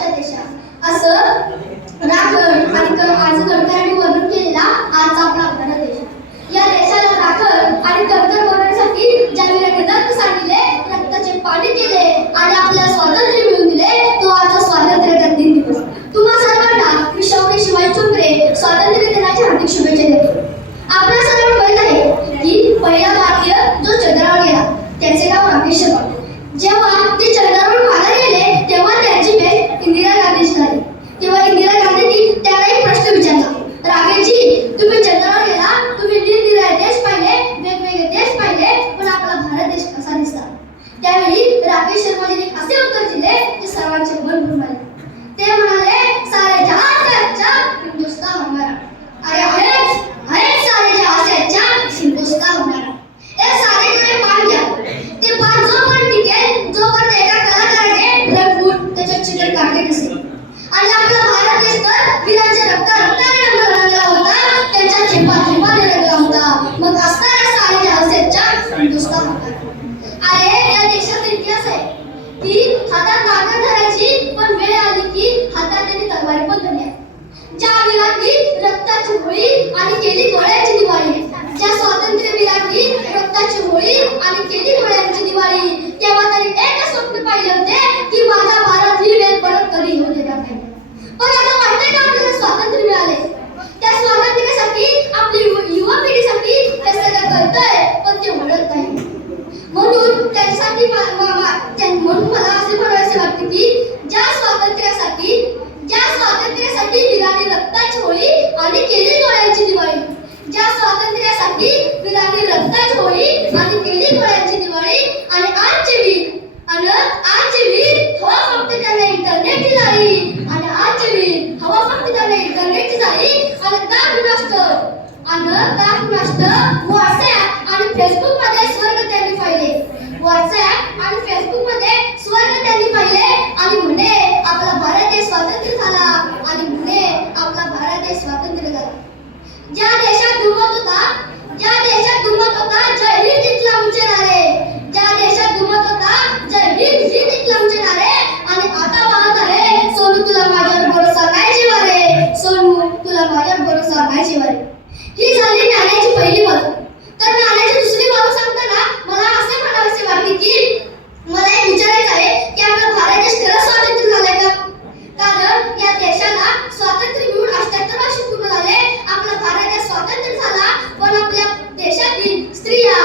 आमच्या देशात असं राखण आणि आज गडकरांनी वर्णन केलेला आज आपला भारत देश. या देशाला राखण आणि कणखर बनवण्यासाठी ज्या वीरांनी रक्त सांडले, रक्ताचे पाणी केले आणि आपल्याला स्वातंत्र्य मिळवून दिले, तो आज स्वातंत्र्य दिन दिवस. तुम्हा सर्वांना मी शौर्य शिवाजी चुंबरे स्वातंत्र्य दिनाच्या हार्दिक शुभेच्छा देतो. आपल्या सर्वांना माहित आहे की पहिला भारतीय जो चंद्रावर गेला त्याचे नाव राकेश शर्मा. जेव्हा ते चंद्रावर मागे गेले तेव्हा त्यांची भेट इंदिरा गांधीशी झाली. तेव्हा इंदिरा गांधींनी त्यांना एक प्रश्न विचारला, राकेशजी, तुम्ही चंद्रावर गेला, तुम्ही निरनिराळे देश पाहिले, वेगवेगळे देश पाहिले, पण आपला भारत देश कसा दिसला? त्यावेळी राकेश शर्माजींनी असे उत्तर दिले जे सर्वांचे मन भरले. ते म्हणाले, सारे जहां से अच्छा हिंदुस्तान हमारा. अरे अरे सारे जहां से अच्छा हिंदुस्तान हमारा. हे सारे तुम्ही पान घ्या. ते पान जोपर्यंत टिकेल, जोपर्यंत एका कलाकाराने रंगवून त्याच्यात चित्र काढले नसेल. आणि आपला भारत देश तर वीरांच्या रक्ताने रंगला होता, त्यांच्या झेपाने रंगला होता. मग असणाऱ्या सारे जहां से अच्छा हिंदुस्तान हमारा. अरे या देशाचा इतिहास आहे की हातात ताकद धरायची, पण वेळ आली की हातात त्यांनी तलवारी पण धरल्या. ज्या वीरांनी रक्ताची होळी आणि केली डोळ्यांची दिवाळी, ज्या स्वातंत्र्य वीरांनी रक्ताची होळी आणि केली डोळ्यांची दिवाळी, तेव्हा त्यांनी एकच स्वप्न पाहिले होते की माझा भारत ही वेळ परत कधी येऊ देणार नाही. पण आता वाटतंय का आपल्याला स्वातंत्र्य मिळाले? त्या स्वातंत्र्यासाठी आपली युवा पिढीसाठी हे सगळं करतंय, पण ते म्हणत नाही. म्हणून त्यांच्यासाठी म्हणून मला असे म्हणायचे वाटते की ज्या स्वातंत्र्यासाठी वीरांनी रक्ताची होळी आणि केली डोळ्यांची दिवाळी, ज्या स्वातंत्र्यासाठी वीरांनी रक्ताची होळी आणि केली डोळ्यांची दिवाळी, आणि आजचे वीर हवा फक्त त्यांना इंटरनेटची झाली, आणि आजचे वीर हवा फक्त त्यांना इंटरनेटची झाली. आणि व्हॉट्सॲप आणि फेसबुक मध्ये स्वर्ग त्यांनी पाहिले. व्हॉट्सॲप आणि